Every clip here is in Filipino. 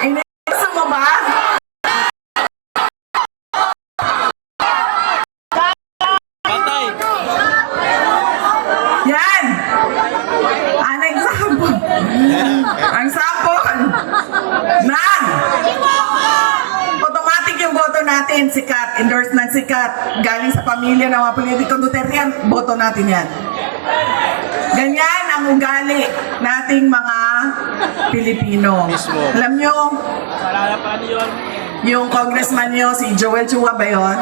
Iniisa mo ba? Yan! Ang example. Ang sample. Nang! Automatic yung boto natin, sikat, endorse ng sikat, galing sa pamilya ng mga politikong Duterte yan, boto natin yan. Ganyan ang ugali nating mga Pilipino. Alam nyo, yung congressman nyo, si Joel Chua ba yun?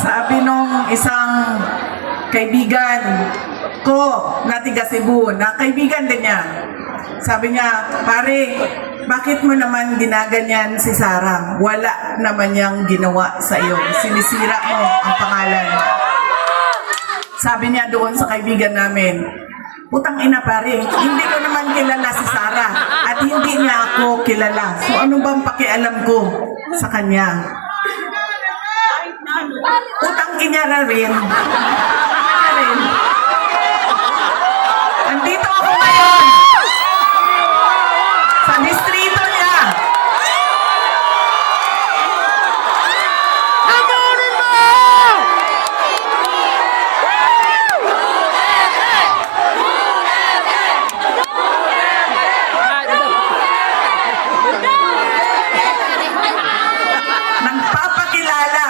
Sabi nung isang kaibigan ko na tiga Cebu, na kaibigan din niya. Sabi niya, pare, bakit mo naman ginaganyan si Sara? Wala naman niyang ginawa sa iyo. Sinisira mo ang pangalan. Sabi niya doon sa kaibigan namin, putang ina pare, hindi ko naman kilala si Sara at hindi niya ako kilala. So ano bang pakialam ko sa kanya? Utang inyara rin. Andito ako ngayon sa distrito niya. Hamunin mo! Nagpapakilala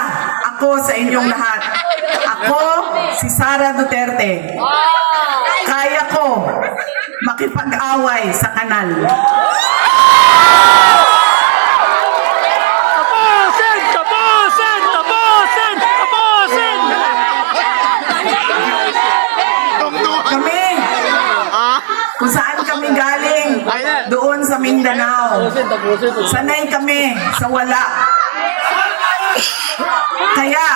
ako sa inyong lahat. Ako, si Sara Duterte. Kaya ko makipag-away sa kanal. Tapusin! Tapusin! Tapusin! Tapusin! Kami, kung saan kami galing, doon sa Mindanao. Sanay kami sa wala. Kaya,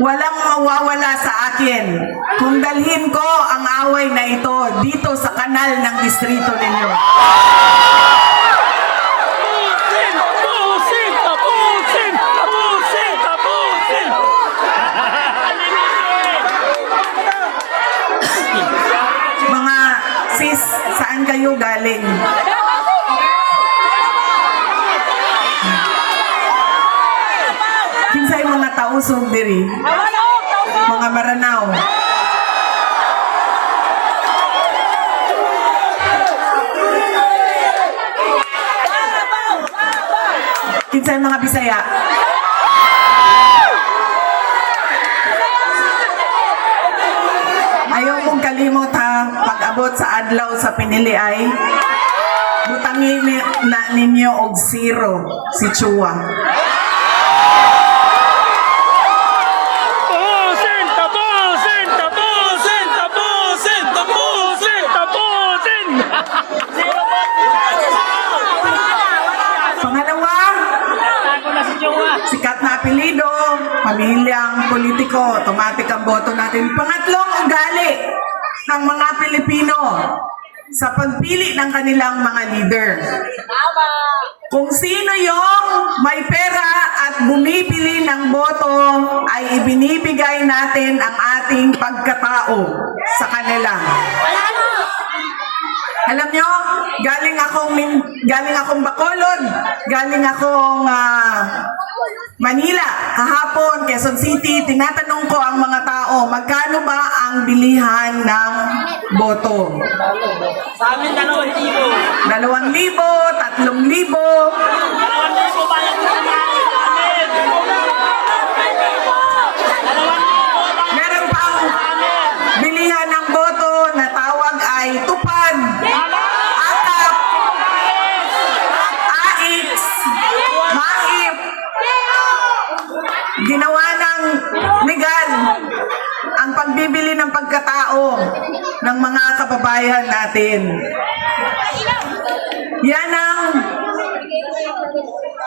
walang mawawala sa akin kung dalhin ko ang away na ito dito sa kanal ng distrito ninyo. Tapusin! Tapusin! Tapusin! Tapusin! Tapusin! Mga sis, saan kayo galing? Kinsay mga tausog diri? Mga Maranao. Kinsay mga Bisaya? Ayaw mong kalimot ha, pag-abot sa adlaw sa pinili ay butangin na ninyo og zero si Chua. Tapusin! Tapusin! Tapusin! Tapusin! Tapusin! Tapusin! Pangalawa, sikat na apelido, pamilyang politiko, automatic ang boto natin. Pangatlong ugali ng mga Pilipino sa pagpili ng kanilang mga leader. Kung sino yung may pera at bumibili ng boto, ay ibinibigay natin ang ating pagkatao sa kanila. Alam nyo, galing akong Bacolod, galing akong Manila, kahapon, Quezon City, tinatanong ko ang mga tao, magkano ba ang bilihan ng boto? Sa amin, 2,000. 2,000, 3,000. 2,000 bayad ko sa amin. Meron pang bilihan ng boto na tawag ay tupad, atap, AX, maip. Ginawa ng legal ang pagbibili ng pagkatao ng mga kababayan natin. Yan ang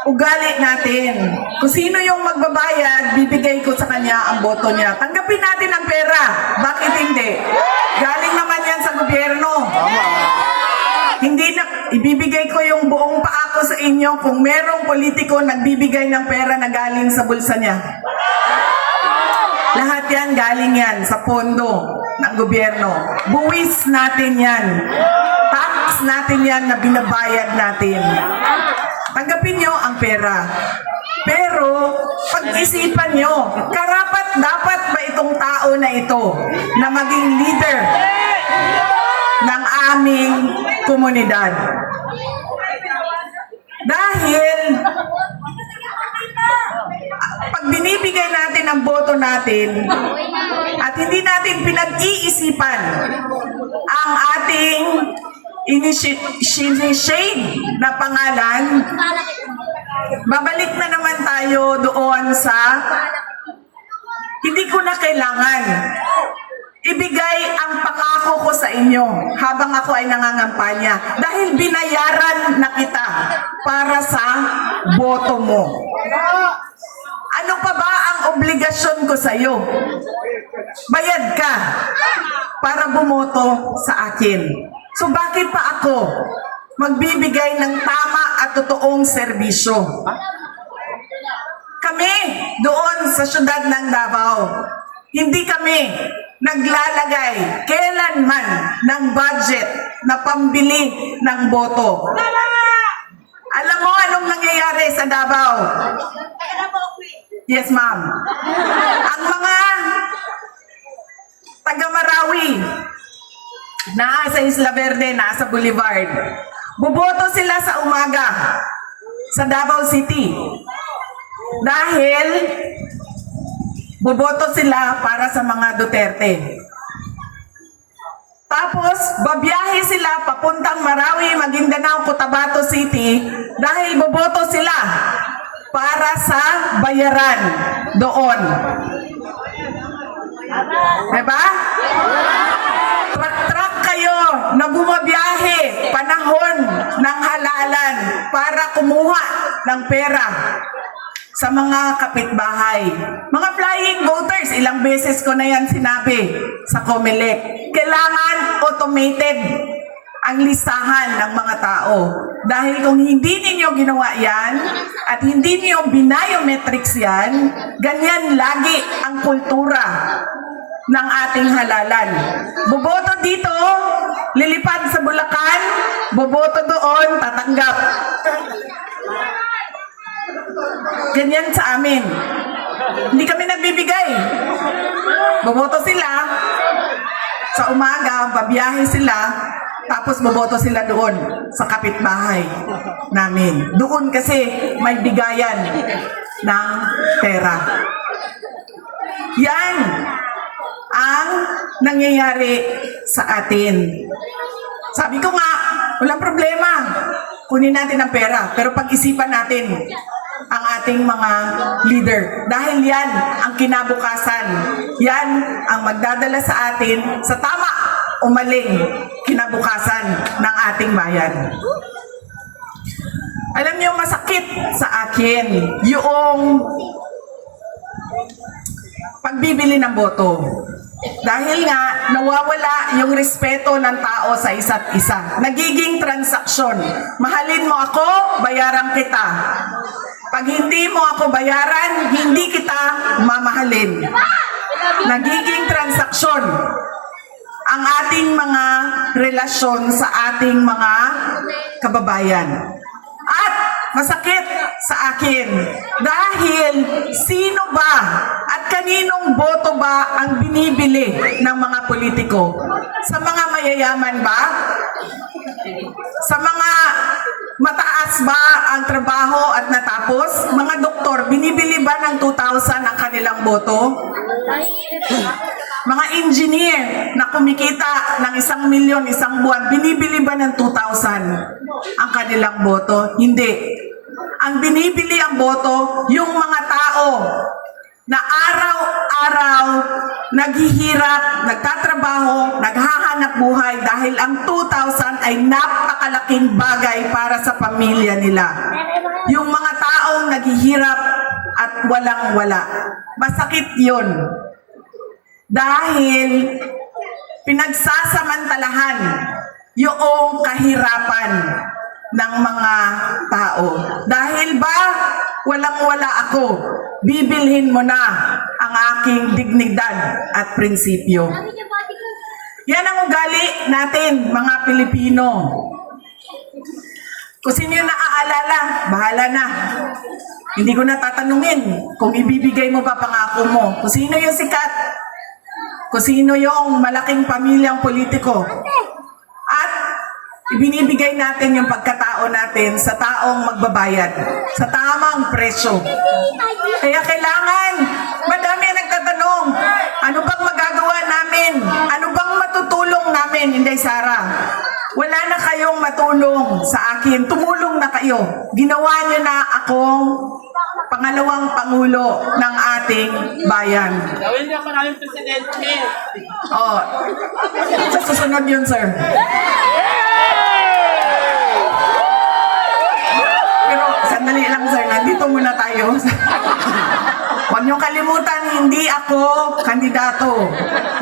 ugali natin. Kung sino yung magbabayad, bibigay ko sa kanya ang boto niya. Tanggapin natin ang pera. Bakit hindi? Galing naman yan sa gobyerno. Hindi na, ibibigay ko yung buong paako sa inyo kung merong politiko nagbibigay ng pera na galing sa bulsa niya. Lahat yan galing yan sa pondo ng gobyerno. Buwis natin yan. Tax natin yan na binabayad natin. Tanggapin nyo ang pera. Pero, pag-isipan nyo, karapat dapat ba itong tao na ito na maging leader ng aming komunidad? Dahil, pag binibigay natin ang boto natin at hindi natin pinag-iisipan ang ating shade na pangalan, babalik na naman tayo doon sa hindi ko na kailangan ibigay ang pangako ko sa inyo habang ako ay nangangampanya dahil binayaran na kita para sa boto mo. Ano pa ba ang obligasyon ko sa iyo? Bayad ka para bumoto sa akin. So bakit pa ako magbibigay ng tama at totoong serbisyo? Kami doon sa syudad ng Davao, hindi kami naglalagay kailanman ng budget na pambili ng boto. Alam mo anong nangyayari sa Davao? Yes, ma'am. Ang mga taga-Marawi, nasa Isla Verde, nasa Boulevard, boboto sila sa umaga sa Davao City. Dahil boboto sila para sa mga Duterte. Tapos, babiyahe sila papuntang Marawi, Maguindanao, Cotabato City dahil boboto sila para sa bayaran doon. Diba? Truck kayo na bumabiyahe panahon ng halalan para kumuha ng pera sa mga kapitbahay. Mga flying voters, ilang beses ko na yan sinabi sa COMELEC. Kailangan automated ang listahan ng mga tao. Dahil kung hindi ninyo ginawa yan at hindi niyo biometrics yan, ganyan lagi ang kultura ng ating halalan. Boboto dito, lilipad sa Bulacan, boboto doon, tatanggap. Ganyan sa amin. Hindi kami nagbibigay. Boboto sila, sa umaga, babiyahe sila, tapos boboto sila doon sa kapitbahay namin. Doon kasi may bigayan ng pera. Yan ang nangyayari sa atin. Sabi ko nga, walang problema. Kunin natin ang pera, pero pag-isipan natin ang ating mga leader. Dahil yan ang kinabukasan. Yan ang magdadala sa atin sa tama o maling kinabukasan ng ating bayan. Alam niyo, masakit sa akin yung pagbibili ng boto. Dahil nga, nawawala yung respeto ng tao sa isa't isa. Nagiging transaksyon. Mahalin mo ako, bayaran kita. Pag hindi mo ako bayaran, hindi kita mamahalin. Nagiging transaksyon ang ating mga relasyon sa ating mga kababayan. At masakit sa akin dahil sino ba at kaninong boto ba ang binibili ng mga politiko? Sa mga mayayaman ba? Sa mga mataas ba ang trabaho at natapos? Mga doktor, binibili ba ng 2,000 ang kanilang boto? Mga engineer na kumikita ng 1,000,000 isang buwan, binibili ba ng 2,000 ang kanilang boto? Hindi. Ang binibili ang boto, yung mga tao na araw-araw naghihirap, nagtatrabaho, naghahanap buhay dahil ang 2,000 ay napakalaking bagay para sa pamilya nila. Yung mga tao naghihirap at walang-wala. Masakit yun. Dahil pinagsasamantalahan yung kahirapan ng mga tao. Dahil ba walang-wala ako, bibilhin mo na ang aking dignidad at prinsipyo. Yan ang ugali natin, mga Pilipino. Kung sino yung naaalala, bahala na. Hindi ko na tatanungin kung ibibigay mo pa pangako mo. Kung sino yung sikat, kung sino yung malaking pamilyang politiko. At ibinibigay natin yung pagkatao natin sa taong magbabayad, sa tamang presyo. Kaya kailangan, madami ang nagtatanong, ano bang magagawa namin? Ano bang matutulong namin, Inday Sara? Wala na kayong matulong sa akin. Tumulong na kayo. Ginawa niyo na akong pangalawang pangulo ng ating bayan. Gawin niyo maraming presidente. Oh, sa susunod yun, sir. Pero sandali lang, sir. Nandito muna tayo. Huwag niyong kalimutan, hindi ako kandidato.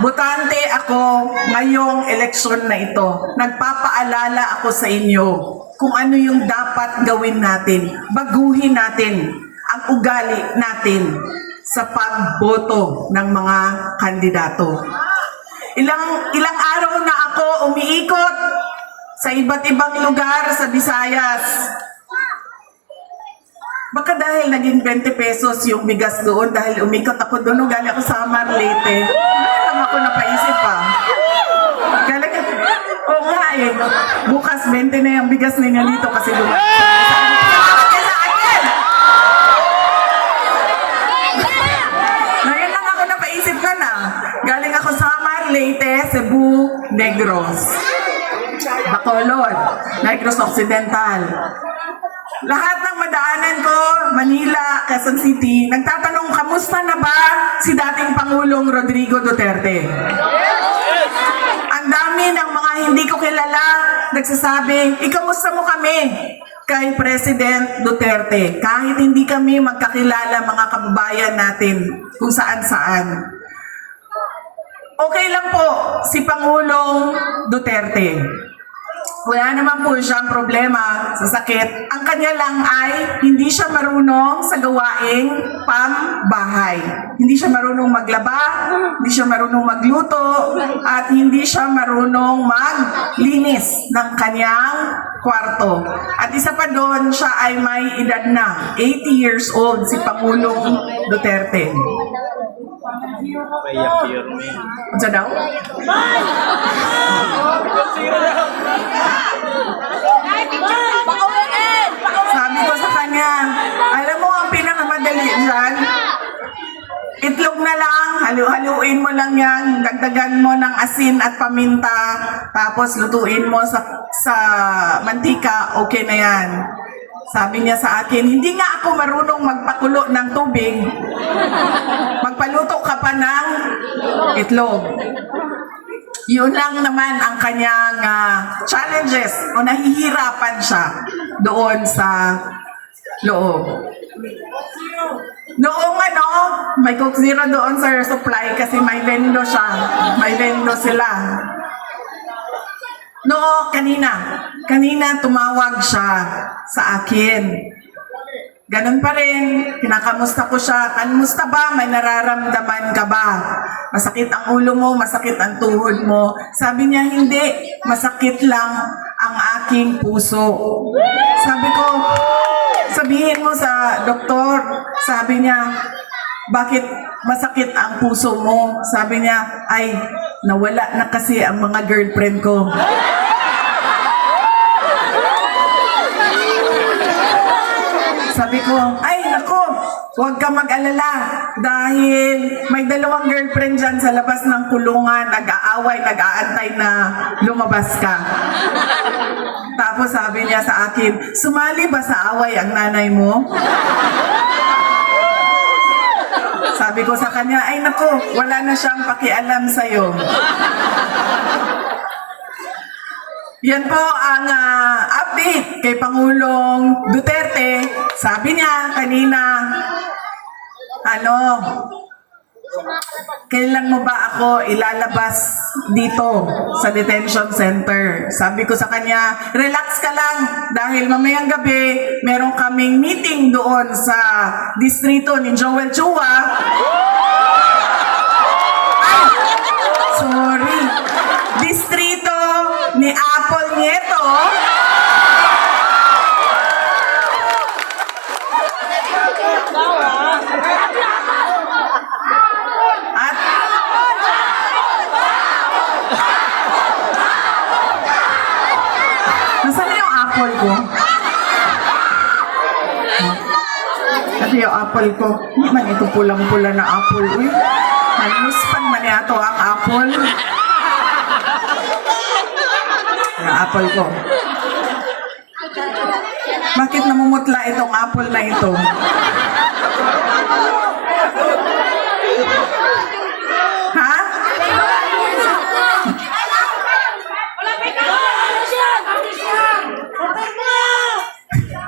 Botante ako ngayong eleksyon na ito. Nagpapaalala ako sa inyo kung ano yung dapat gawin natin. Baguhin natin ang ugali natin sa pagboto ng mga kandidato. Ilang araw na ako umiikot sa iba't ibang lugar sa Visayas. Baka dahil naging 20 pesos yung bigas doon dahil umikot ako doon, galing ako sa Marlete. Ngayon lang ako napaisip pa. Galing, oo nga eh. Bukas 20 na yung bigas ninyo dito kasi dumating. Sa akin! Ngayon lang ako napaisip ka na. Galing ako sa Marlete, Cebu, Negros. Bacolod, Negros Occidental. Lahat ng madaanan ko, Manila, Quezon City, nagtatanong, kamusta na ba si dating Pangulong Rodrigo Duterte? Ang dami ng mga hindi ko kilala nagsasabing, ikamusta mo kami kay President Duterte? Kahit hindi kami magkakilala mga kababayan natin kung saan-saan. Okay lang po si Pangulong Duterte. Wala naman po siyang problema sa sakit. Ang kanya lang ay hindi siya marunong sa gawaing pambahay. Hindi siya marunong maglaba, hindi siya marunong magluto, at hindi siya marunong maglinis ng kanyang kwarto. At isa pa doon, siya ay may edad na, 80 years old, si Pangulong Duterte. Ano daw? Sabi ko sa kanya, alam mo ang pinakamadali dyan? Itlog na lang, halu-haluin mo lang yan, dagdagan mo ng asin at paminta, tapos lutuin mo sa mantika, okay na yan. Sabi niya sa akin, hindi nga ako marunong magpakulo ng tubig. Magpaluto ka pa ng itlog. Yun lang naman ang kanyang challenges o nahihirapan siya doon sa loob. Noong may Coke Zero doon sa supply kasi may vendo siya. May vendo sila. Kanina tumawag siya sa akin. Ganun pa rin, kinakamusta ko siya. Kamusta ba? May nararamdaman ka ba? Masakit ang ulo mo, masakit ang tuhod mo. Sabi niya, hindi. Masakit lang ang aking puso. Sabi ko, sabihin mo sa doktor. Sabi niya, bakit masakit ang puso mo? Sabi niya, ay, nawala na kasi ang mga girlfriend ko. Sabi ko, ay nako, huwag ka mag-alala dahil may 2 girlfriend dyan sa labas ng kulungan, nag-aaway, nag-aantay na lumabas ka. Tapos sabi niya sa akin, sumali ba sa away ang nanay mo? Sabi ko sa kanya, ay nako, wala na siyang pakialam sa'yo. Yan po ang update kay Pangulong Duterte. Sabi niya kanina, kailan mo ba ako ilalabas dito sa detention center? Sabi ko sa kanya, relax ka lang dahil mamayang gabi meron kaming meeting doon sa distrito ni Joel Chua. Ay, sorry. Distrito ni Apple Nieto. At nasaan na yung apple ko? Ito yung apple ko. Hindi man ito pulang-pula na apple. Uy, maluspan man yato ang apple. Yung apple ko. Bakit namumutla itong apple na ito? Ha?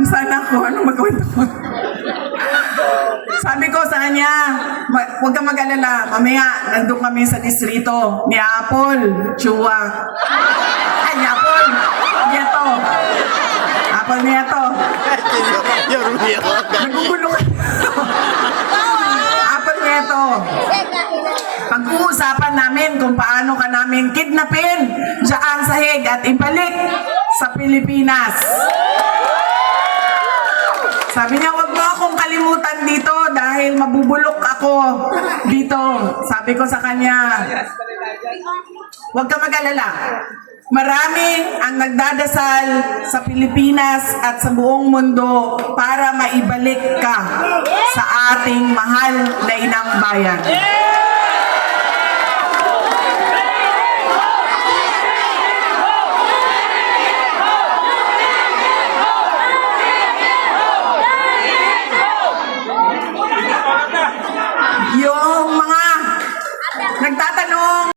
Sana ako, ano magawin ko? Sabi ko sa kanya, huwag kang mag-alala, mamaya nandun kami sa distrito ni Apple, Chua. Ay, ni Apple, Nieto. Apple Nieto. Nagugulo ka. Apple Nieto. Pag-uusapan namin kung paano ka namin kidnapin dyan sa Hague at ibalik sa Pilipinas. Sabi niya, wag mo akong kalimutan dito dahil mabubulok ako dito. Sabi ko sa kanya, wag ka mag-alala. Marami ang nagdadasal sa Pilipinas at sa buong mundo para maibalik ka sa ating mahal na inang bayan.